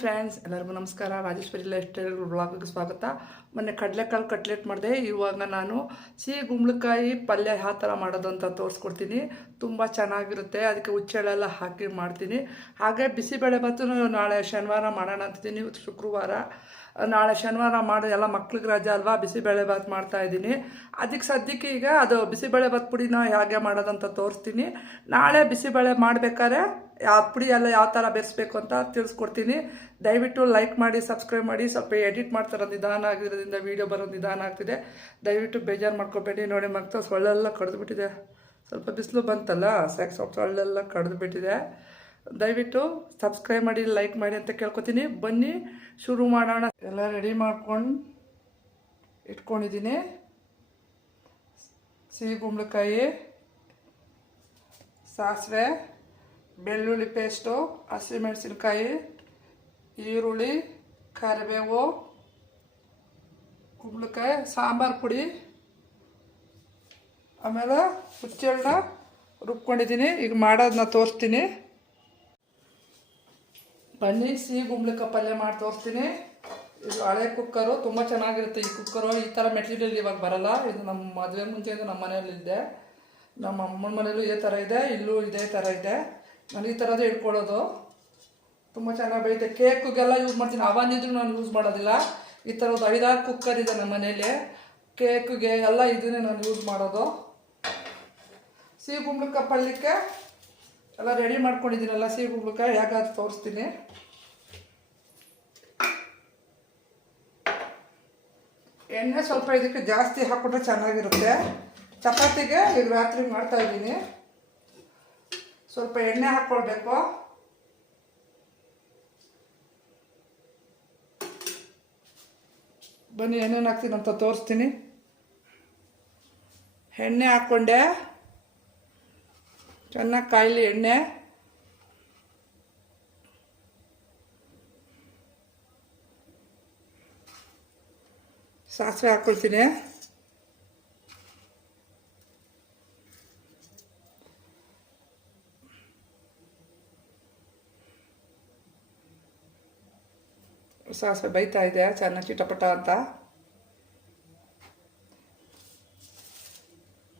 Friends ಎಲ್ಲರಿಗೂ ನಮಸ್ಕಾರ. Rajeshwari life style ಬ್ಲಾಗಿಗೆ ಸ್ವಾಗತ. ಮೊನ್ನೆ ಕಡಲೆಕಾಳು ಕಟ್ಲೆಟ್ ಮಾಡಿದೆ. ಇವಾಗ ನಾನು ಸಿಹಿ ಗುಂಬಳಕಾಯಿ ಪಲ್ಯ ಯಾವ ಥರ ಮಾಡೋದು ಅಂತ ತೋರಿಸ್ಕೊಡ್ತೀನಿ. ತುಂಬ ಚೆನ್ನಾಗಿರುತ್ತೆ. ಅದಕ್ಕೆ ಹುಚ್ಚೆಳೆಲ್ಲ ಹಾಕಿ ಮಾಡ್ತೀನಿ. ಹಾಗೆ ಬಿಸಿಬೇಳೆ ಭಾತು ನಾಳೆ ಶನಿವಾರ ಮಾಡೋಣ ಅಂತಿದ್ದೀನಿ. ಶುಕ್ರವಾರ. ನಾಳೆ ಶನಿವಾರ ಮಾಡಿ ಎಲ್ಲ ಮಕ್ಳಿಗೆ ರಜೆ ಅಲ್ವಾ? ಬಿಸಿಬೇಳೆ ಭಾತ್ ಮಾಡ್ತಾ ಇದ್ದೀನಿ. ಅದಕ್ಕೆ ಸದ್ಯಕ್ಕೆ ಈಗ ಅದು ಬಿಸಿಬೇಳೆ ಭಾತ್ ಪುಡಿನ ಹೇಗೆ ಮಾಡೋದಂತ ತೋರಿಸ್ತೀನಿ. ನಾಳೆ ಬಿಸಿಬೇಳೆ ಮಾಡಬೇಕಾದ್ರೆ ಯಾವ ಪುಡಿ ಎಲ್ಲ ಯಾವ ಥರ ಬೆರೆಸ್ಬೇಕು ಅಂತ ತಿಳಿಸ್ಕೊಡ್ತೀನಿ. ದಯವಿಟ್ಟು ಲೈಕ್ ಮಾಡಿ, ಸಬ್ಸ್ಕ್ರೈಬ್ ಮಾಡಿ. ಸ್ವಲ್ಪ ಎಡಿಟ್ ಮಾಡ್ತಾರೆ ನಿಧಾನ ಆಗಿರೋದ್ರಿಂದ ವೀಡಿಯೋ ಬರೋ ನಿಧಾನ ಆಗ್ತಿದೆ. ದಯವಿಟ್ಟು ಬೇಜಾರು ಮಾಡ್ಕೊಬೇಡಿ. ನೋಡಿ ಮಗ್ತಾ ಸೊಳ್ಳೆಲ್ಲ ಕಡ್ದು ಬಿಟ್ಟಿದೆ ಸ್ವಲ್ಪ ಬಿಸಿಲು ಬಂತಲ್ಲ ಸ್ಯಾಕ್ ಸೊಳ್ಳೆಲ್ಲ ಕಡ್ದು ಬಿಟ್ಟಿದೆ ದಯವಿಟ್ಟು ಸಬ್ಸ್ಕ್ರೈಬ್ ಮಾಡಿ ಲೈಕ್ ಮಾಡಿ ಅಂತ ಕೇಳ್ಕೊತೀನಿ. ಬನ್ನಿ, ಶುರು ಮಾಡೋಣ. ಎಲ್ಲ ರೆಡಿ ಮಾಡ್ಕೊಂಡು ಇಟ್ಕೊಂಡಿದ್ದೀನಿ. ಸಿಹಿ ಕುಂಬಳಕಾಯಿ, ಸಾಸಿವೆ, ಬೆಳ್ಳುಳ್ಳಿ ಪೇಸ್ಟು ಹಸಿಮೆಣಸಿನ್ಕಾಯಿ ಈರುಳ್ಳಿ, ಕರಿಬೇವು, ಕುಂಬಳಕಾಯಿ, ಸಾಂಬಾರು ಪುಡಿ, ಆಮೇಲೆ ಹುಚ್ಚೆಳ್ಳ ರುಬ್ಕೊಂಡಿದ್ದೀನಿ. ಈಗ ಮಾಡೋದನ್ನ ತೋರಿಸ್ತೀನಿ. ಬನ್ನಿ ಸಿಹಿ ಗುಂಬ್ಳಿಕ ಪಲ್ಯ ಮಾಡಿ ತೋರಿಸ್ತೀನಿ. ಇದು ಹಳೆ ಕುಕ್ಕರು, ತುಂಬ ಚೆನ್ನಾಗಿರುತ್ತೆ ಈ ಕುಕ್ಕರು. ಈ ಥರ ಮೆಟೀರಿಯಲ್ ಇವಾಗ ಬರಲ್ಲ. ಇದು ನಮ್ಮ ಮದುವೆ ಮುಂಚೆ ಇದು ನಮ್ಮ ಮನೆಯಲ್ಲಿದೆ ನಮ್ಮ ಅಮ್ಮನ ಮನೇಲೂ ಇದೇ ಥರ ಇದೆ, ಇಲ್ಲೂ ಇದೇ ಥರ ಇದೆ. ನಾನು ಈ ಥರದೇ ಇಟ್ಕೊಳ್ಳೋದು ತುಂಬ ಚೆನ್ನಾಗಿ ಬೆಳೀತೆ. ಕೇಕ್ಗೆಲ್ಲ ಯೂಸ್ ಮಾಡ್ತೀನಿ. ಅವನಿದ್ರು ನಾನು ಯೂಸ್ ಮಾಡೋದಿಲ್ಲ. ಈ ಥರದ್ದು ಐದಾರು ಕುಕ್ಕರ್ ಇದೆ ನಮ್ಮ ಮನೇಲಿ ಕೇಕ್ಗೆ ಎಲ್ಲ ಇದನ್ನೇ ನಾನು ಯೂಸ್ ಮಾಡೋದು. ಸಿಹಿ ಗುಂಬಳಕಾಯಿ ಪಲ್ಯಕ್ಕೆ ಎಲ್ಲ ರೆಡಿ ಮಾಡ್ಕೊಂಡಿದ್ದೀನಲ್ಲ ಸಿಹಿ ಗುಂಬಳಕಾಯಿ ಹೇಗಾದ್ರು ತೋರಿಸ್ತೀನಿ. ಎಣ್ಣೆ ಸ್ವಲ್ಪ ಇದಕ್ಕೆ ಜಾಸ್ತಿ ಹಾಕೊಂಡ್ರೆ ಚೆನ್ನಾಗಿರುತ್ತೆ. ಚಪಾತಿಗೆ ಈಗ ರಾತ್ರಿ ಮಾಡ್ತಾ ಇದ್ದೀನಿ. ಸ್ವಲ್ಪ ಎಣ್ಣೆ ಹಾಕ್ಕೊಳ್ಬೇಕು. ಬನ್ನಿ ಏನೇನು ಹಾಕ್ತೀನಿ ಅಂತ ತೋರಿಸ್ತೀನಿ. ಎಣ್ಣೆ ಹಾಕ್ಕೊಂಡೆ. ಚೆನ್ನಾಗಿ ಕಾಯಿಲಿ ಎಣ್ಣೆ. ಸಾಸಿವೆ ಹಾಕ್ಕೊಳ್ತೀನಿ ಸಾಸಿವೆ ಬೈತಾ ಇದೆ ಚೆನ್ನಾಗಿ ಚಿಟಪಟ ಅಂತ.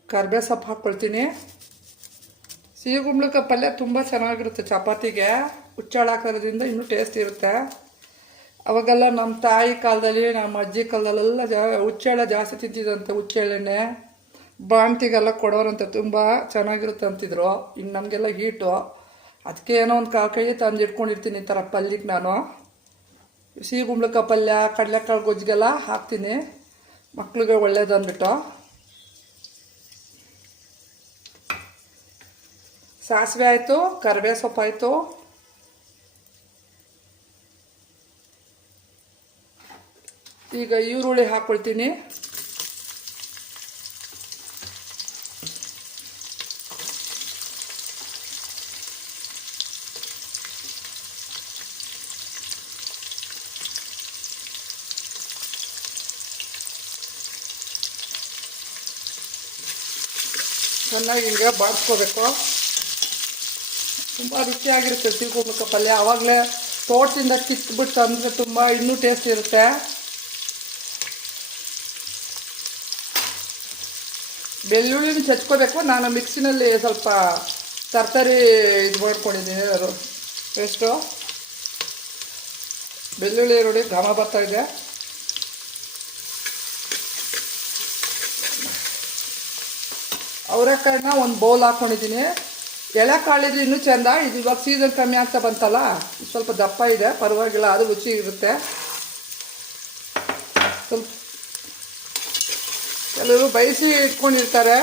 ಕರ್ಬೇ ಸೊಪ್ಪು ಹಾಕ್ಕೊಳ್ತೀನಿ ಸಿಹಿ ಕುಂಬಳಕಾಯಿ ಪಲ್ಯ ತುಂಬ ಚೆನ್ನಾಗಿರುತ್ತೆ ಚಪಾತಿಗೆ. ಹುಚ್ಚಾಳ ಹಾಕೋದ್ರಿಂದ ಇನ್ನೂ ಟೇಸ್ಟ್ ಇರುತ್ತೆ. ಅವಾಗೆಲ್ಲ ನಮ್ಮ ತಾಯಿ ಕಾಲದಲ್ಲಿ ನಮ್ಮ ಅಜ್ಜಿ ಕಾಲದಲ್ಲೆಲ್ಲ ಜಾ ಹುಚ್ಚಾಳ ಜಾಸ್ತಿ ತಿಂತಿದ್ದಂತೆ ಹುಚ್ಚೆಳ್ಳೆಣ್ಣೆ. ಬಾಣ್ತಿಗೆಲ್ಲ ಕೊಡೋರಂತೆ, ತುಂಬ ಚೆನ್ನಾಗಿರುತ್ತೆ ಅಂತಿದ್ರು. ಇನ್ನು ನಮಗೆಲ್ಲ ಹೀಟು ಅದಕ್ಕೆ ಏನೋ ಒಂದು ಕಾಲು ಕೈ ತಂದು ಇಟ್ಕೊಂಡಿರ್ತೀನಿ ಈ ಥರ ಪಲ್ಯಕ್ಕೆ ನಾನು. ಸಿಹಿ ಕುಂಬಳಕಾಯಿ ಪಲ್ಯ, ಕಡಲೆಕಾಳು ಗೊಜ್ಜಿಗೆಲ್ಲ ಹಾಕ್ತೀನಿ. ಮಕ್ಳಿಗೆ ಒಳ್ಳೇದು ಅಂದ್ಬಿಟ್ಟು. ಸಾಸಿವೆ ಆಯಿತು ಕರಿಬೇ ಸೊಪ್ಪು ಆಯಿತು. ಈಗ ಈರುಳ್ಳಿ ಹಾಕ್ಕೊಳ್ತೀನಿ ಚೆನ್ನಾಗಿ ಹಿಂಗೆ ಬಾಡಿಸ್ಕೋಬೇಕು ತುಂಬ ರುಚಿಯಾಗಿರುತ್ತೆ ಸಿಗುಮುಖ ಪಲ್ಯ ಆವಾಗಲೇ ತೋಟದಿಂದ ಕಿತ್ಬಿಟ್ಟು ತಂದರೆ ತುಂಬ ಇನ್ನೂ ಟೇಸ್ಟ್ ಇರುತ್ತೆ. ಬೆಳ್ಳುಳ್ಳಿನ ಚಚ್ಕೋಬೇಕು. ನಾನು ಮಿಕ್ಸಿನಲ್ಲಿ ಸ್ವಲ್ಪ ತರಕಾರಿ ಇದು ಮಾಡ್ಕೊಂಡಿದ್ದೀನಿ. ಪೇಸ್ಟು ಬೆಳ್ಳುಳ್ಳಿ ನೋಡಿ ಘಮ ಬರ್ತಾ ಇದೆ. ಅವರೆಕಾಳನ್ನ ಒಂದು ಬೌಲ್ ಹಾಕ್ಕೊಂಡಿದ್ದೀನಿ ಎಳೆಕಾಳಿದ್ರೆ ಇನ್ನೂ ಚೆಂದ. ಇದು ಇವಾಗ ಸೀಸನ್ ಕಮ್ಮಿ ಆಗ್ತಾ ಬಂತಲ್ಲ? ಸ್ವಲ್ಪ ದಪ್ಪ ಇದೆ. ಪರವಾಗಿಲ್ಲ, ಅದು ರುಚಿ ಇರುತ್ತೆ. ಸ್ವಲ್ಪ ಕೆಲವರು ಬಯಸಿ ಇಟ್ಕೊಂಡಿರ್ತಾರೆ.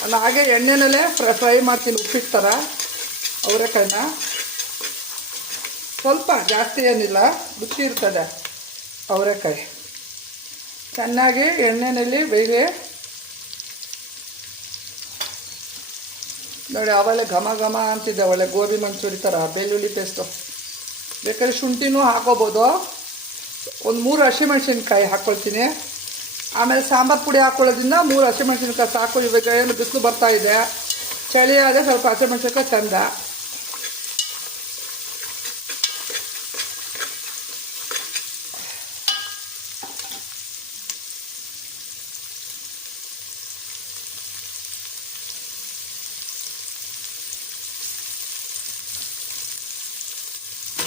ನಾನು ಹಾಗೆ ಎಣ್ಣೆನಲ್ಲೇ ಫ್ರೈ ಫ್ರೈ ಮಾಡ್ತೀನಿ, ಉಪ್ಪಿಟ್ಟು ಥರ. ಅವರೆಕಾಳನ್ನ ಸ್ವಲ್ಪ ಜಾಸ್ತಿ ಏನಿಲ್ಲ. ರುಚಿ ಇರ್ತದೆ ಅವರೆಕಾಯಿ. ಚೆನ್ನಾಗಿ ಎಣ್ಣೆಯಲ್ಲಿ ಬೇಯಿಸಿ ನೋಡಿ ಅವಳೆ ಘಮ ಘಮ ಅಂತಿದ್ದೆ ಅವಳೆ ಗೋಬಿ ಮಂಚೂರಿ ಥರ ಬೆಳ್ಳುಳ್ಳಿ ಪೇಸ್ಟು. ಬೇಕಾದ್ರೆ ಶುಂಠಿನೂ ಹಾಕೋಬೋದು. ಒಂದು ಮೂರು ಹಸಿಮೆಣ್ಸಿನ್ಕಾಯಿ ಹಾಕ್ಕೊಳ್ತೀನಿ ಆಮೇಲೆ ಸಾಂಬಾರು ಪುಡಿ ಹಾಕ್ಕೊಳ್ಳೋದ್ರಿಂದ ಮೂರು ಹಸಿಮೆಣ್ಸಿನ್ಕಾಯಿ ಸಾಕು, ಇವಾಗ ಏನು ಬಿಸಿಲು ಬರ್ತಾ ಇದೆ. ಚಳಿ ಆದರೆ ಸ್ವಲ್ಪ ಹಸಿಮೆಣ್ಸಿನ್ಕಾಯಿ ಚಂದ.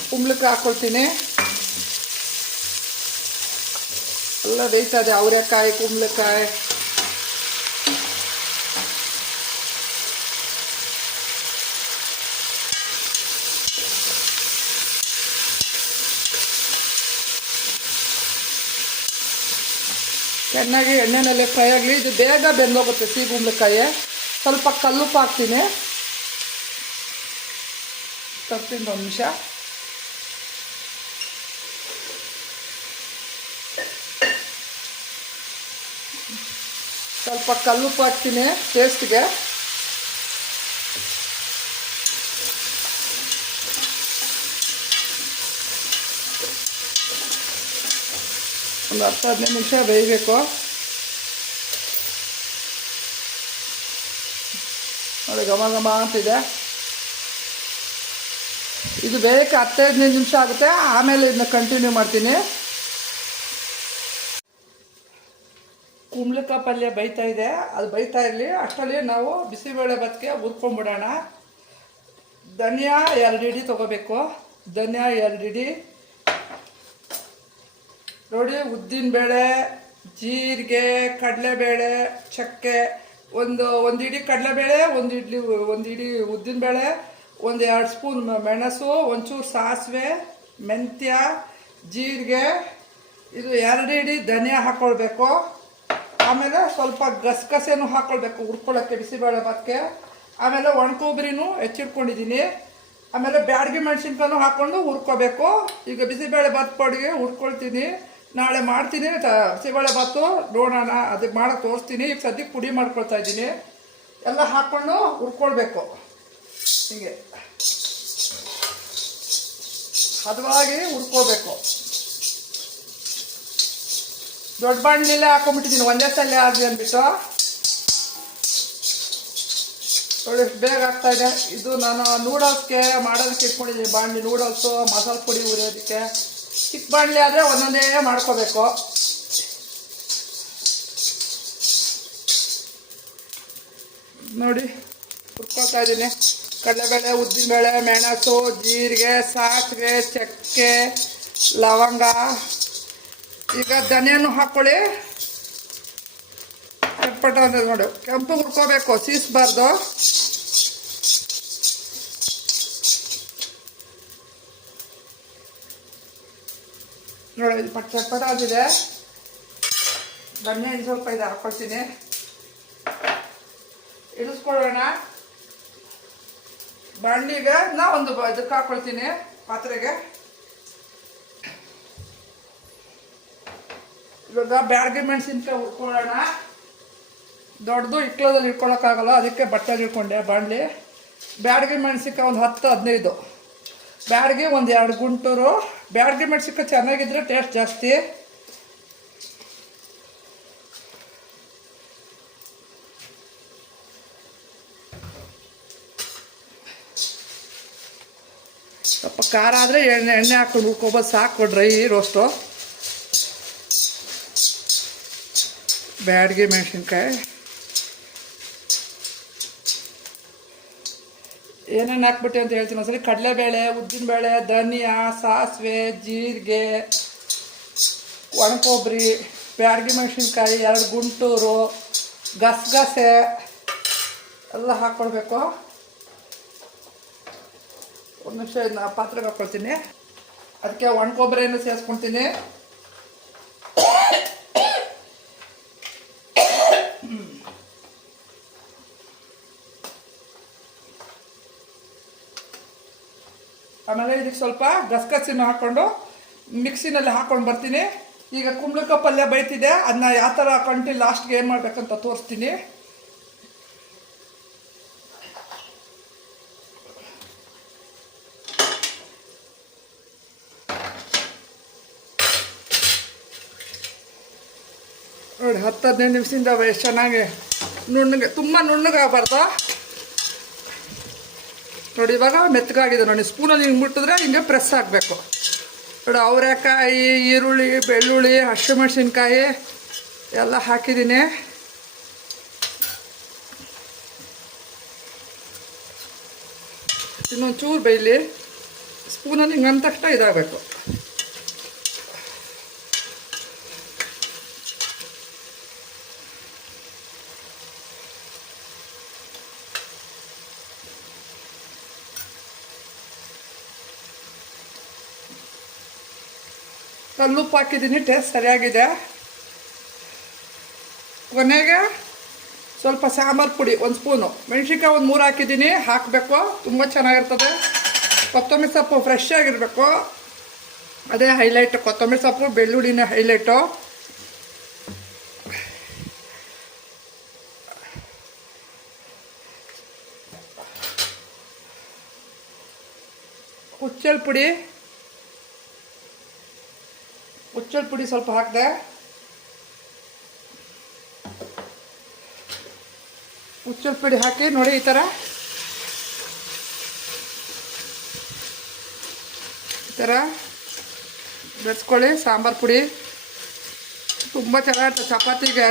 ಕುಂಬಳಕಾಯಿ ಹಾಕ್ಕೊಳ್ತೀನಿ ಎಲ್ಲ ಬೇಯ್ತಾ ಇದೆ ಅವರೆಕಾಯಿ, ಕುಂಬಳಕಾಯಿ. ಚೆನ್ನಾಗಿ ಎಣ್ಣೆನಲ್ಲೇ ಫ್ರೈ ಆಗಲಿ. ಇದು ಬೇಗ ಬೆಂದೋಗುತ್ತೆ ಸಿಹಿ ಕುಂಬಳಕಾಯಿ. ಸ್ವಲ್ಪ ಕಲ್ಲುಪ್ಪು ಹಾಕ್ತೀನಿ ತರ್ತೀನಿ ಒಂದು ನಿಮಿಷ. ಸ್ವಲ್ಪ ಕಲ್ಲುಪ್ಪು ಹಾಕ್ತೀನಿ ಟೇಸ್ಟ್ಗೆ ಒಂದು ಹತ್ತು ಹದಿನೈದು ನಿಮಿಷ ಬೇಯಬೇಕು. ನೋಡಿ ಘಮ ಘಮ ಅಂತಿದೆ. ಇದು ಬೇಯಕ್ಕೆ ಹತ್ತು ಹದಿನೈದು ನಿಮಿಷ ಆಗುತ್ತೆ. ಆಮೇಲೆ ಇದನ್ನ ಕಂಟಿನ್ಯೂ ಮಾಡ್ತೀನಿ. ಕುಂಬಳಕಾಯಿ ಪಲ್ಯ ಬೈತಾ ಇದೆ. ಅದು ಬೈತಾ ಇರಲಿ. ಅಷ್ಟರಲ್ಲಿ ನಾವು ಬಿಸಿಬೇಳೆ ಬತ್ತಿಗೆ ಹುರ್ಕೊಂಬಿಡೋಣ. ಧನಿಯಾ ಎರಡು ಇಡಿ ತೊಗೋಬೇಕು. ಧನಿಯಾ ಎರಡು ಇಡಿ. ನೋಡಿ ಉದ್ದಿನಬೇಳೆ ಜೀರಿಗೆ, ಕಡಲೆಬೇಳೆ, ಚಕ್ಕೆ, ಒಂದು ಒಂದು ಇಡೀ ಕಡಲೆಬೇಳೆ, ಒಂದು ಇಡ್ಲಿ, ಒಂದು ಇಡಿ ಉದ್ದಿನಬೇಳೆ ಒಂದು ಎರಡು ಸ್ಪೂನ್ ಮೆಣಸು, ಒಂಚೂರು ಸಾಸಿವೆ, ಮೆಂತ್ಯ, ಜೀರಿಗೆ. ಇದು ಎರಡು ಇಡೀ ಧನಿಯಾ ಹಾಕ್ಕೊಳ್ಬೇಕು ಆಮೇಲೆ ಸ್ವಲ್ಪ ಗಸಗಸೆನು ಹಾಕ್ಕೊಳ್ಬೇಕು ಹುರ್ಕೊಳ್ಳೋಕ್ಕೆ ಬಿಸಿಬೇಳೆ ಬಾತ್ಗೆ ಆಮೇಲೆ ಒಣಕೊಬ್ಬರಿನೂ ಹೆಚ್ಚಿಟ್ಕೊಂಡಿದ್ದೀನಿ ಆಮೇಲೆ ಬ್ಯಾಡಗಿ ಮೆಣಸಿನ್ಕಾಯೂ ಹಾಕ್ಕೊಂಡು ಹುರ್ಕೋಬೇಕು. ಈಗ ಬಿಸಿಬೇಳೆ ಬಾತ್ ಪಡಿಗೆ ಹುರ್ಕೊಳ್ತೀನಿ. ನಾಳೆ ಮಾಡ್ತೀನಿ ಬಿಸಿಬೇಳೆ ಬಾತು ನೋಡೋಣ, ಅದಕ್ಕೆ ಮಾಡೋಕ್ಕೆ ತೋರಿಸ್ತೀನಿ. ಈಗ ಸದ್ಯಕ್ಕೆ ಪುಡಿ ಮಾಡ್ಕೊಳ್ತಾ ಇದ್ದೀನಿ. ಎಲ್ಲ ಹಾಕ್ಕೊಂಡು ಹುರ್ಕೊಳ್ಬೇಕು. ಹೀಗೆ. ಹದವಾಗಿ ಹುರ್ಕೋಬೇಕು ದೊಡ್ಡ ಬಾಣಲಿಲ್ಲ ಹಾಕೊಂಡ್ಬಿಟ್ಟಿದ್ದೀನಿ ಒಂದೇ ಸಲ ಆಗಲಿ ಅಂದ್ಬಿಟ್ಟು. ನೋಡಿ ಬೇಗ ಆಗ್ತಾ ಇದೆ. ಇದು ನಾನು ನೂಡಲ್ಸ್ಗೆ ಮಾಡೋದಕ್ಕೆ ಇಟ್ಕೊಂಡಿದ್ದೀನಿ, ಬಾಣಲಿ ನೂಡಲ್ಸು ಮಸಾಲೆ ಪುಡಿ ಉರಿಯೋದಕ್ಕೆ ಚಿಕ್ಕ ಬಾಣಲಿ ಆದರೆ ಒಂದೊಂದೇ ಮಾಡ್ಕೋಬೇಕು. ನೋಡಿ, ಹುರ್ಕೊಳ್ತಾ ಇದ್ದೀನಿ. ಕಡಲೆಬೇಳೆ, ಉದ್ದಿನಬೇಳೆ, ಮೆಣಸು, ಜೀರಿಗೆ, ಸಾಸಿವೆ, ಚಕ್ಕೆ, ಲವಂಗ. ಈಗ ಧನಿಯನ್ನು ಹಾಕ್ಕೊಳ್ಳಿ ಚಟ್ಪಟ ಅಂದ್ರೆ ನೋಡಿ. ಕೆಂಪು ಹುರ್ಕೋಬೇಕು, ಸೀಸ್ಬಾರ್ದು. ನೋಡಿ, ಇದು ಪಟ್ ಚಟ್ಪಟ ಆಗಿದೆ. ಬನ್ನಿ ಸ್ವಲ್ಪ ಇದು ಹಾಕ್ಕೊಳ್ತೀನಿ ಇಳಿಸ್ಕೊಳ್ಳೋಣ. ಬಣ್ಣಿಗೆ ನಾ ಒಂದು ಇದಕ್ಕೆ ಹಾಕ್ಕೊಳ್ತೀನಿ ಪಾತ್ರೆಗೆ. ಇವಾಗ ಬ್ಯಾಡ್ಗೆ ಮೆಣಸಿನ್ಕಾಯಿ ಹುರ್ಕೊಳ್ಳೋಣ. ದೊಡ್ಡದು ಇಟ್ಲದಲ್ಲಿ ಇಟ್ಕೊಳಕ್ಕಾಗಲ್ಲ ಅದಕ್ಕೆ ಬಟ್ಟೆಗೆ ಇಟ್ಕೊಂಡೆ ಬಾಣಲಿ. ಬ್ಯಾಡ್ಗೆ ಮೆಣಸಿನ್ಕಾಯಿ ಒಂದು ಹತ್ತು, ಹದಿನೈದು. ಬ್ಯಾಡ್ಗೆ ಒಂದು ಎರಡು ಗುಂಟೂರು. ಬ್ಯಾಡ್ಗೆ ಮೆಣಸಿನ್ಕಾಯಿ ಚೆನ್ನಾಗಿದ್ರೆ ಟೇಸ್ಟ್ ಜಾಸ್ತಿ. ಸ್ವಲ್ಪ ಖಾರ ಆದರೆ ಎಣ್ಣೆ ಎಣ್ಣೆ ಹಾಕೊಂಡು ಹುರ್ಕೊಬೋದು ಸಾಕು ಡ್ರೈ ರೋಸ್ಟು ಬ್ಯಾಡಗಿ ಮೆಣಸಿನ್ಕಾಯಿ. ಏನೇನು ಹಾಕ್ಬಿಟ್ಟೆ ಅಂತ ಹೇಳ್ತೀನಿ ಒಂದ್ಸಲಿ. ಕಡಲೆಬೇಳೆ, ಉದ್ದಿನಬೇಳೆ, ಧನಿಯಾ, ಸಾಸಿವೆ, ಜೀರಿಗೆ, ಒಣಕೊಬ್ಬರಿ, ಬ್ಯಾಡ್ಗೆ ಮೆಣಸಿನ್ಕಾಯಿ, ಎರಡು ಗುಂಟೂರು, ಗಸಗಸೆ ಎಲ್ಲ ಹಾಕ್ಕೊಳ್ಬೇಕು ಒಂದು ನಿಮಿಷ ಪಾತ್ರೆಗೆ ಹಾಕ್ಕೊಳ್ತೀನಿ ಅದಕ್ಕೆ ಒಣಕೊಬ್ಬರಿಯನ್ನು ಸೇರಿಸ್ಕೊಳ್ತೀನಿ. ಆಮೇಲೆ ಇದಕ್ಕೆ ಸ್ವಲ್ಪ ಗಸಗಸಿನ ಹಾಕ್ಕೊಂಡು ಮಿಕ್ಸಿನಲ್ಲಿ ಹಾಕ್ಕೊಂಡು ಬರ್ತೀನಿ. ಈಗ ಕುಂಬಳಕಾಯಿ ಪಲ್ಯ ಬೈತಿದೆ ಅದನ್ನ ಯಾವ ಥರ ಹಾಕೊಂಡು ಲಾಸ್ಟ್ಗೆ ಏನು ಮಾಡ್ಬೇಕಂತ ತೋರಿಸ್ತೀನಿ. ನೋಡಿ ಹತ್ತು ಹದಿನೈದು ನಿಮಿಷದಿಂದ ಚೆನ್ನಾಗಿ ನುಣ್ಣಗೆ, ತುಂಬ ನುಣ್ಣಗಾಗಬಾರ್ದು? ನೋಡಿ, ಇವಾಗ ಮೆತ್ತಗಾಗಿದೆ ನೋಡಿ, ಸ್ಪೂನಲ್ಲಿ ಹಿಂಗೆ ಮುಟ್ಟಿದ್ರೆ ಹಿಂಗೆ ಪ್ರೆಸ್ ಆಗಬೇಕು ನೋಡಿ, ಅವರೆಕಾಯಿ, ಈರುಳ್ಳಿ, ಬೆಳ್ಳುಳ್ಳಿ, ಹಸಿಮೆಣಸಿನ್ಕಾಯಿ ಎಲ್ಲ ಹಾಕಿದ್ದೀನಿ. ಇನ್ನೊಂಚೂರು ಬೈಲಿ ಸ್ಪೂನಲ್ಲಿ ಹಿಂಗೆ ತಕ್ಷಣ ಇದಾಗಬೇಕು. ಕಲ್ಲುಪ್ಪು ಹಾಕಿದ್ದೀನಿ ಟೇಸ್ಟ್ ಸರಿಯಾಗಿದೆ. ಕೊನೆಗೆ ಸ್ವಲ್ಪ ಸಾಂಬಾರು ಪುಡಿ, ಒಂದು ಸ್ಪೂನು. ಮೆಣಸಿನ್ಕಾಯಿ ಒಂದು ಮೂರು ಹಾಕಿದ್ದೀನಿ, ಹಾಕಬೇಕು. ತುಂಬ ಚೆನ್ನಾಗಿರ್ತದೆ. ಕೊತ್ತಂಬರಿ ಸೊಪ್ಪು ಫ್ರೆಶ್ ಆಗಿರಬೇಕು. ಅದೇ ಹೈಲೈಟ್ ಕೊತ್ತಂಬರಿ ಸೊಪ್ಪು, ಬೆಳ್ಳುಳ್ಳಿನ ಹೈಲೈಟು ಹುಚ್ಚಲ್ ಪುಡಿ ಹುಚ್ಚಲ್ ಪುಡಿ ಸ್ವಲ್ಪ ಹಾಕಿದೆ. ಹುಚ್ಚಲ್ ಪುಡಿ ಹಾಕಿ ನೋಡಿ ಈ ಥರ ಈ ಥರ ಬೆರೆಸ್ಕೊಳ್ಳಿ ಸಾಂಬಾರು ಪುಡಿ. ತುಂಬ ಚೆನ್ನಾಗಿರುತ್ತೆ. ಚಪಾತಿಗೆ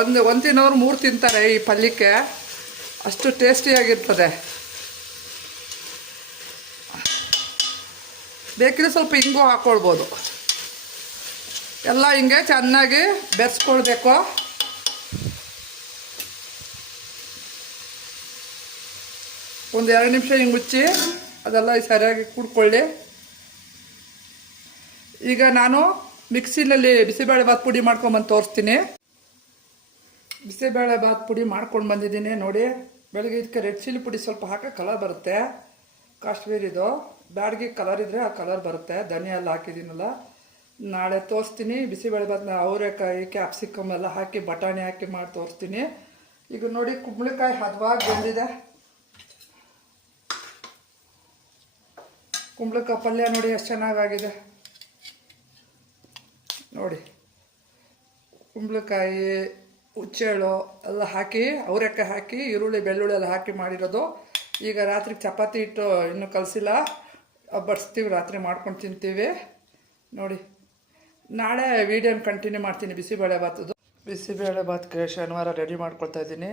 ಒಂದು ಒಂದು ತಿನ್ನೋರು ಮೂರು ತಿಂತಾರೆ ಈ ಪಲ್ಯಕ್ಕೆ. ಅಷ್ಟು ಟೇಸ್ಟಿಯಾಗಿರ್ತದೆ. ಬೇಕಿದ್ರೆ ಸ್ವಲ್ಪ ಹಿಂಗು ಹಾಕ್ಕೊಳ್ಬೋದು ಎಲ್ಲ ಹಿಂಗೆ ಚೆನ್ನಾಗಿ ಬೆರೆಸ್ಕೊಳ್ಬೇಕು. ಒಂದು ಎರಡು ನಿಮಿಷ ಹಿಂಗೆ ಮುಚ್ಚಿ ಅದೆಲ್ಲ ಸರಿಯಾಗಿ ಕೂಡ್ಕೊಳ್ಳಿ. ಈಗ ನಾನು ಮಿಕ್ಸಿನಲ್ಲಿ ಬಿಸಿಬೇಳೆ ಭಾತ್ ಪುಡಿ ಮಾಡ್ಕೊಂಬಂದು ತೋರಿಸ್ತೀನಿ. ಬಿಸಿಬೇಳೆ ಭಾತ್ ಪುಡಿ ಮಾಡ್ಕೊಂಡು ಬಂದಿದ್ದೀನಿ ನೋಡಿ. ಬೆಳಗ್ಗೆ ಇದಕ್ಕೆ ರೆಡ್ ಚಿಲ್ಲಿ ಪುಡಿ ಸ್ವಲ್ಪ ಹಾಕಿ ಕಲರ್ ಬರುತ್ತೆ. ಕಾಶ್ಮೀರಿದು. ಬ್ಯಾಡ್ಗೆ ಕಲರ್ ಇದ್ದರೆ ಆ ಕಲರ್ ಬರುತ್ತೆ. ಧನಿಯಾ ಎಲ್ಲ ಹಾಕಿದ್ದೀನಲ್ಲ. ನಾಳೆ ತೋರಿಸ್ತೀನಿ. ಬಿಸಿಬೇಳೆ ಭಾತ್ನ ಅವರೆಕಾಯಿ ಕ್ಯಾಪ್ಸಿಕಮ್ ಎಲ್ಲ ಹಾಕಿ ಬಟಾಣಿ ಹಾಕಿ ಮಾಡಿ ತೋರಿಸ್ತೀನಿ. ಈಗ ನೋಡಿ ಕುಂಬಳಕಾಯಿ ಹದವಾಗಿ ಬಂದಿದೆ. ಕುಂಬಳಕಾಯಿ ಪಲ್ಯ ನೋಡಿ ಎಷ್ಟು ಚೆನ್ನಾಗಾಗಿದೆ. ನೋಡಿ. ಕುಂಬಳಕಾಯಿ, ಹುಚ್ಚೇಳು ಎಲ್ಲ ಹಾಕಿ, ಅವರೆಕಾಯಿ ಹಾಕಿ, ಈರುಳ್ಳಿ, ಬೆಳ್ಳುಳ್ಳಿ ಎಲ್ಲ ಹಾಕಿ ಮಾಡಿರೋದು. ಈಗ ರಾತ್ರಿ ಚಪಾತಿ ಹಿಟ್ಟು ಇನ್ನೂ ಕಲಸಿಲ್ಲ. ಬಡಿಸ್ತೀವಿ, ರಾತ್ರಿ ಮಾಡ್ಕೊಂಡು ತಿಂತೀವಿ. ನೋಡಿ. ನಾಳೆ ವೀಡಿಯೋನ ಕಂಟಿನ್ಯೂ ಮಾಡ್ತೀನಿ. ಬಿಸಿಬೇಳೆ ಭಾತದ್ದು. ಬಿಸಿಬೇಳೆ ಭಾತ್ಗೆ ಶನಿವಾರ ರೆಡಿ ಮಾಡ್ಕೊಳ್ತಾ ಇದ್ದೀನಿ.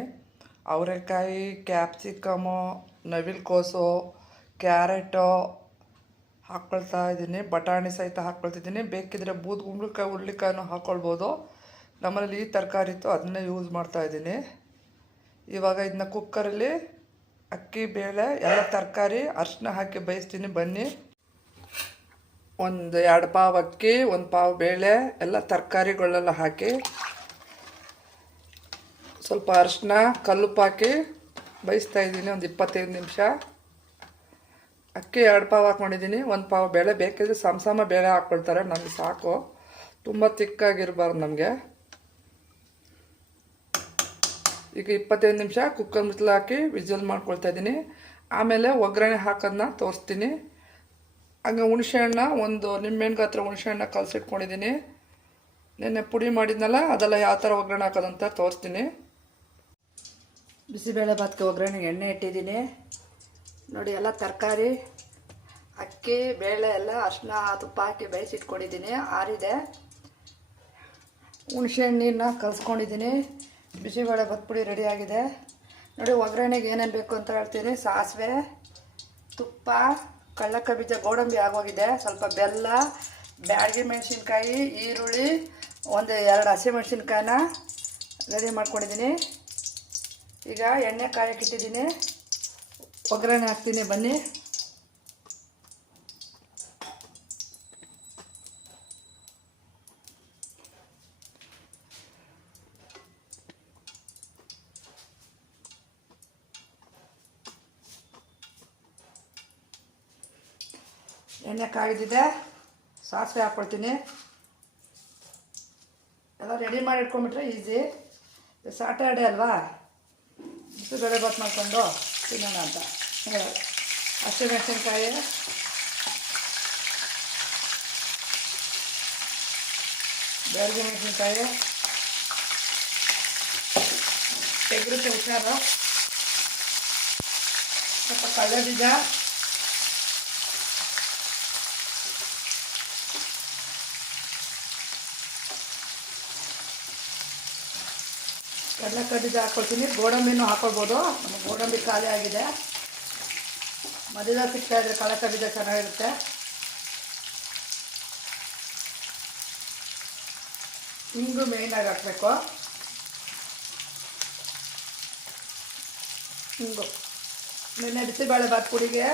ಅವರೆಕಾಯಿ ಕ್ಯಾಪ್ಸಿಕಮು ನವಿಲ್ ಕೋಸು ಕ್ಯಾರೆಟು ಹಾಕ್ಕೊಳ್ತಾ ಇದ್ದೀನಿ. ಬಟಾಣಿ ಸಹಿತ ಹಾಕ್ಕೊಳ್ತಿದ್ದೀನಿ ಬೇಕಿದ್ರೆ ಬೂದ್ ಗುಂಬಳಕಾಯಿ ಹುರುಳಿಕಾಯನ್ನು ಹಾಕ್ಕೊಳ್ಬೋದು ನಮ್ಮಲ್ಲಿ ಈ ತರಕಾರಿ ಇತ್ತು, ಅದನ್ನೇ ಯೂಸ್ ಮಾಡ್ತಾ ಇದ್ದೀನಿ. ಇವಾಗ ಇದನ್ನ ಕುಕ್ಕರಲ್ಲಿ ಅಕ್ಕಿ, ಬೇಳೆ, ಎಲ್ಲ ತರಕಾರಿ ಅರಿಶಿನ ಹಾಕಿ ಬೇಯಿಸ್ತೀನಿ. ಬನ್ನಿ. ಒಂದು ಎರಡು ಪಾವ್ ಅಕ್ಕಿ, ಒಂದು ಪಾವು ಬೇಳೆ, ಎಲ್ಲ ತರಕಾರಿಗಳೆಲ್ಲ ಹಾಕಿ ಸ್ವಲ್ಪ ಅರಿಶಿನ ಕಲ್ಲುಪ್ಪು ಹಾಕಿ ಬೇಯಿಸ್ತಾ ಇದ್ದೀನಿ, ಒಂದು ಇಪ್ಪತ್ತೈದು ನಿಮಿಷ. ಅಕ್ಕಿ ಎರಡು ಪಾವು ಹಾಕ್ಕೊಂಡಿದ್ದೀನಿ ಒಂದು ಪಾವು ಬೇಳೆ ಬೇಕಿದ್ರೆ ಸಮ ಸಮ ಬೇಳೆ ಹಾಕ್ಕೊಳ್ತಾರೆ ನಮಗೆ ಸಾಕು. ತುಂಬ ತಿಕ್ಕಾಗಿರಬಾರ್ದು ನಮಗೆ. ಈಗ ಇಪ್ಪತ್ತೈದು ನಿಮಿಷ, ಕುಕ್ಕರ್ ಮುಚ್ಚಲು ಹಾಕಿ ವಿಜಲ್ ಮಾಡ್ಕೊಳ್ತಾ ಇದ್ದೀನಿ. ಆಮೇಲೆ ಒಗ್ಗರಣೆ ಹಾಕೋದನ್ನ ತೋರಿಸ್ತೀನಿ. ಹಂಗೆ ಹುಣಸೆಹಣ್ಣ, ಒಂದು ನಿಂಬೆಹಣ್ಣು ಗಾತ್ರ ಹುಣಸೆಹಣ್ಣ ಕಲಸಿಟ್ಕೊಂಡಿದ್ದೀನಿ ನಿನ್ನೆ ಪುಡಿ ಮಾಡಿದ್ನಲ್ಲ, ಅದೆಲ್ಲ ಯಾವ ಥರ ಒಗ್ಗರಣೆ ಹಾಕೋದಂತ ತೋರಿಸ್ತೀನಿ. ಬಿಸಿಬೇಳೆ ಭಾತ್ಗೆ ಒಗ್ಗರಣೆಗೆ ಎಣ್ಣೆ ಇಟ್ಟಿದ್ದೀನಿ. ನೋಡಿ, ಎಲ್ಲ ತರಕಾರಿ, ಅಕ್ಕಿ, ಬೇಳೆ ಎಲ್ಲ ಅರ್ಶಿನ, ತುಪ್ಪ ಹಾಕಿ ಬೇಯಿಸಿಟ್ಕೊಂಡಿದ್ದೀನಿ. ಆರಿದೆ. ಹುಣಸೆ ಹಣ್ಣಿನ ಕಲಸ್ಕೊಂಡಿದ್ದೀನಿ. ಬಿಸಿಬೇಳೆ ಭಾತ್ ಪುಡಿ ರೆಡಿಯಾಗಿದೆ ನೋಡಿ, ಒಗ್ಗರಣೆಗೆ ಏನೇನು ಬೇಕು ಅಂತ ಹೇಳ್ತೀನಿ. ಸಾಸಿವೆ, ತುಪ್ಪ ಕಳ್ಳಕ್ಕ ಬೀಜ ಗೋಡಂಬಿ ಆಗೋಗಿದೆ. ಸ್ವಲ್ಪ ಬೆಲ್ಲ, ಬ್ಯಾಡಗಿ ಮೆಣಸಿನ್ಕಾಯಿ, ಈರುಳ್ಳಿ, ಒಂದು ಎರಡು ಹಸಿಮೆಣ್ಸಿನ್ಕಾಯಿನ ರೆಡಿ ಮಾಡ್ಕೊಂಡಿದ್ದೀನಿ. ಈಗ ಎಣ್ಣೆ ಕಾಯಕ್ಕಿಟ್ಟಿದ್ದೀನಿ ಒಗ್ಗರಣೆ ಹಾಕ್ತೀನಿ, ಬನ್ನಿ. ಎಣ್ಣೆ ಕಾಯ್ದಿದೆ, ಸಾಸಿವೆ ಹಾಕ್ಕೊಳ್ತೀನಿ ಎಲ್ಲ ರೆಡಿ ಮಾಡಿ ಇಟ್ಕೊಂಬಿಟ್ರೆ ಈಸಿ ಸಾಟರ್ಡೆ ಅಲ್ವಾ? ಬಿಸಿಬೇಳೆ ಬಾತ್ ಮಾಡಿಕೊಂಡು ತಿನ್ನೋಣ ಅಂತ. ಹಸಿಮೆಣಸಿನ್ಕಾಯಿ ಬೆಳಗ್ಗೆ ಮೆಣಸಿನ್ಕಾಯಿ. ತೆಗ್ರುತ್ತೆ ಹುಷಾರು. ಸ್ವಲ್ಪ ಕಳೆದಿದೆ ಕಡಲೆ ಕಡ್ಡಿದ ಹಾಕ್ಕೊಳ್ತೀನಿ ಗೋಡಂಬಿನೂ ಹಾಕ್ಕೊಳ್ಬೋದು ನಮ್ಮ ಗೋಡಂಬಿ ಖಾಲಿ ಆಗಿದೆ. ಮಧ್ಯದಲ್ಲಿ ಸಿಗ್ತಾ ಇದ್ರೆ ಕಳಕ ಬೀಜ ಚೆನ್ನಾಗಿರುತ್ತೆ. ಹಿಂಗು ಮೇಯ್ನಾಗಿ ಹಾಕಬೇಕು. ಹಿಂಗು ನಿನ್ನೆ ಬಿಸಿಬೇಳೆ ಬಾತ್ ಪುಡಿಗೆ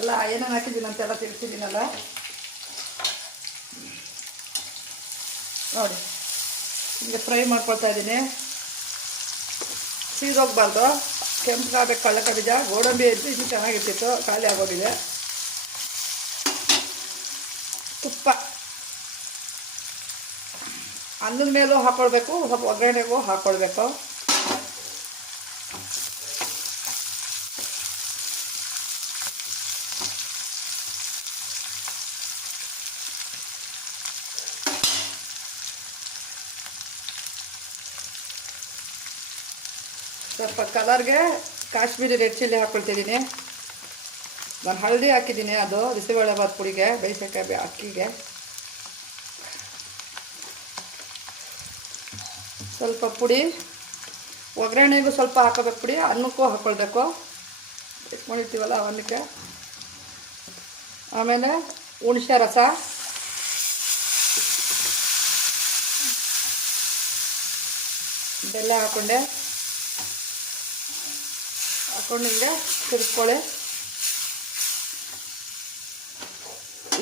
ಎಲ್ಲ ಏನೇನು ಹಾಕಿದ್ದೀನಿ ಅಂತೆಲ್ಲ ತಿಳಿಸಿದ್ದೀನಲ್ಲ? ನೋಡಿ, ಹಿಂಗೆ ಫ್ರೈ ಮಾಡ್ಕೊಳ್ತಾ ಇದ್ದೀನಿ. ಸೀದೋಗ್ಬಾರ್ದು ಕೆಂಪಗಾಗಬೇಕು ಕಳ್ಳಕ ಬೀಜ ಗೋಡಂಬಿ ಇದ್ದು ಇದು ಚೆನ್ನಾಗಿರ್ತಿತ್ತು. ಖಾಲಿ ಆಗೋಗಿದೆ ತುಪ್ಪ. ಅನ್ನದ ಮೇಲೂ ಹಾಕ್ಕೊಳ್ಬೇಕು ಸ್ವಲ್ಪ ಒಗ್ಗರಣೆಗೂ ಹಾಕ್ಕೊಳ್ಬೇಕು ಸ್ವಲ್ಪ ಕಲರ್ಗೆ ಕಾಶ್ಮೀರಿ ರೆಡ್ ಚಿಲ್ಲಿ ಹಾಕ್ಕೊಳ್ತಿದ್ದೀನಿ ನಾನು ಹಳದಿ ಹಾಕಿದ್ದೀನಿ ಅದು ಬಿಸಿಬೇಳೆಬಾತ್ ಪುಡಿಗೆ ಬೇಯಿಸಬೇಕಾಗಿ ಅಕ್ಕಿಗೆ. ಸ್ವಲ್ಪ ಪುಡಿ, ಒಗ್ಗರಣೆಗೂ ಸ್ವಲ್ಪ ಹಾಕೋಬೇಕು ಪುಡಿ, ಅನ್ನಕ್ಕೂ ಹಾಕ್ಕೊಳ್ಬೇಕು ಇಟ್ಕೊಂಡಿರ್ತೀವಲ್ಲ ಅನ್ನಕ್ಕೆ. ಆಮೇಲೆ ಹುಣಸೆ ರಸ. ಬೆಲ್ಲ ಹಾಕ್ಕೊಂಡೆ ಹಾಕೊಂಡು ಹಿಂಗೆ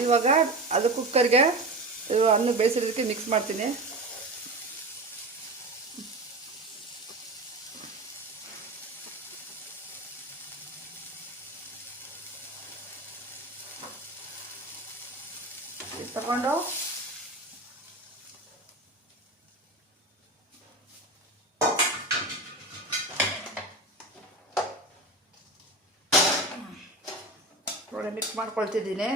ಇವಾಗ ಅದು ಕುಕ್ಕರ್ಗೆ ಅನ್ನ ಬೇಯಿಸಿರೋದಕ್ಕೆ ಮಿಕ್ಸ್ ಮಾಡ್ತೀನಿ. ತಗೊಂಡು ನೋಡಿ ಮಿಕ್ಸ್ ಮಾಡ್ಕೊಳ್ತಿದ್ದೀನಿ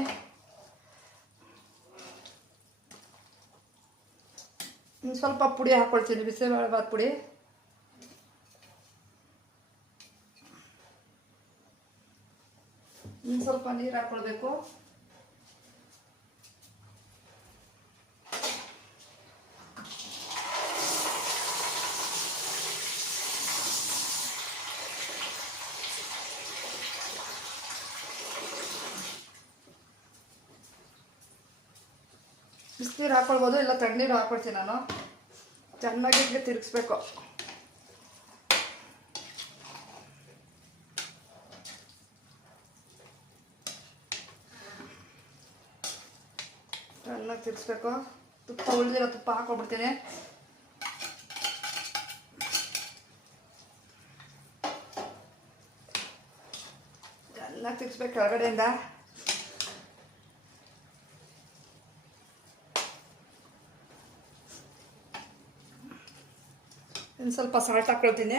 ಸ್ವಲ್ಪ ಪುಡಿ ಹಾಕ್ಕೊಳ್ತೀನಿ ಬಿಸಿಬೇಳೆ ಬಾತ್ ಪುಡಿ. ಇನ್ನು ಸ್ವಲ್ಪ ನೀರು ಹಾಕ್ಕೊಳ್ಬೇಕು ಬಿಸಿನೀರು ಹಾಕೊಳ್ಬೋದು, ಇಲ್ಲ ತಣ್ಣೀರು ಹಾಕೊಳ್ತೀನಿ ನಾನು. ಚೆನ್ನಾಗಿ ಹಿಂಗೆ ತಿರುಗಿಸ್ಬೇಕು. ಚೆನ್ನಾಗಿ ತಿರ್ಗಿಸ್ಬೇಕು. ತುಪ್ಪ ಉಳಿದಿರೋ ತುಪ್ಪ ಹಾಕ್ಕೊಬಿಡ್ತೀನಿ ಚೆನ್ನಾಗಿ ತಿರ್ಗಿಸ್ಬೇಕು ಕೆಳಗಡೆಯಿಂದ. ಇನ್ನು ಸ್ವಲ್ಪ ಸಾಲ್ಟ್ ಹಾಕ್ಕೊಳ್ತೀನಿ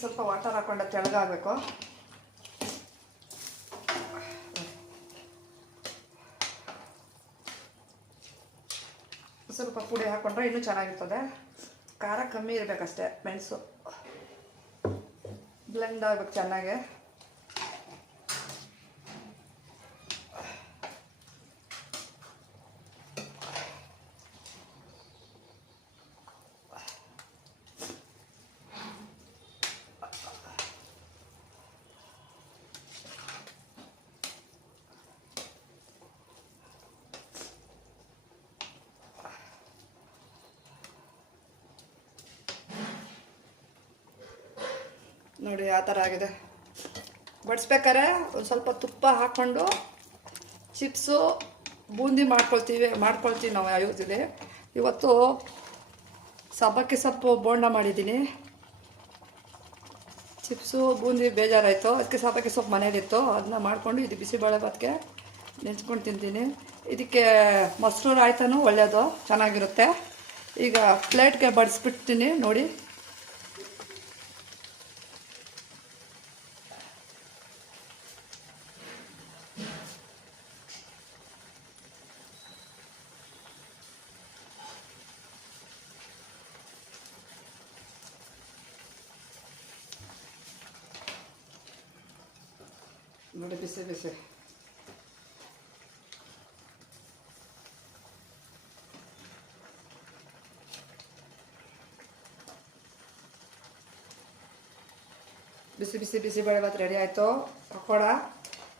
ಸ್ವಲ್ಪ ವಾಟರ್ ಹಾಕೊಂಡು ತೆಳಗಾಗಬೇಕು ಸ್ವಲ್ಪ ಪುಡಿ ಹಾಕೊಂಡ್ರೆ ಇನ್ನೂ ಚೆನ್ನಾಗಿರ್ತದೆ. ಖಾರ ಕಮ್ಮಿ ಇರಬೇಕಷ್ಟೇ, ಮೆಣಸು. ಬ್ಲೆಂಡ್ ಆಗ್ಬೇಕು ಚೆನ್ನಾಗಿ ನೋಡಿ ಆ ಥರ ಆಗಿದೆ. ಬಡಿಸ್ಬೇಕಾರೆ ಒಂದು ಸ್ವಲ್ಪ ತುಪ್ಪ ಹಾಕ್ಕೊಂಡು ಚಿಪ್ಸು ಬೂಂದಿ ಮಾಡ್ಕೊಳ್ತೀವಿ ಮಾಡ್ಕೊಳ್ತೀವಿ ನಾವು ಆಯುರ್ದಿದೆ ಇವತ್ತು ಸಬ್ಬಕ್ಕಿ ಸೊಪ್ಪು ಬೋಂಡ ಮಾಡಿದ್ದೀನಿ. ಚಿಪ್ಸು, ಬೂಂದಿ ಬೇಜಾರಾಯಿತು. ಅದಕ್ಕೆ ಸಬ್ಬಕ್ಕಿ ಸೊಪ್ಪು ಮನೇಲಿತ್ತು ಅದನ್ನ ಮಾಡಿಕೊಂಡು ಇದು ಬಿಸಿಬೇಳೆ ಭಾತ್ಗೆ ನೆಂಚ್ಕೊಂಡು ತಿಂತೀನಿ. ಇದಕ್ಕೆ ಮೊಸರು ರಾಯ್ತನೂ ಒಳ್ಳೆಯದು ಚೆನ್ನಾಗಿರುತ್ತೆ. ಈಗ ಪ್ಲೇಟ್ಗೆ ಬಡಿಸ್ಬಿಡ್ತೀನಿ ನೋಡಿ. ನೋಡಿ ಬಿಸಿ ಬಿಸಿ ಬಿಸಿ ಬಿಸಿ ಬಿಸಿ ಬೇಳೆ ಭಾತ್ ರೆಡಿ ಆಯಿತು. ಪಕೋಡ.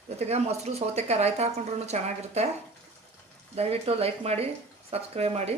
ಜೊತೆಗೆ ಮೊಸರು ಸೌತೆಕಾಯಿ ರಾಯ್ತ ಹಾಕೊಂಡ್ರು ಚೆನ್ನಾಗಿರುತ್ತೆ. ದಯವಿಟ್ಟು ಲೈಕ್ ಮಾಡಿ ಸಬ್ಸ್ಕ್ರೈಬ್ ಮಾಡಿ.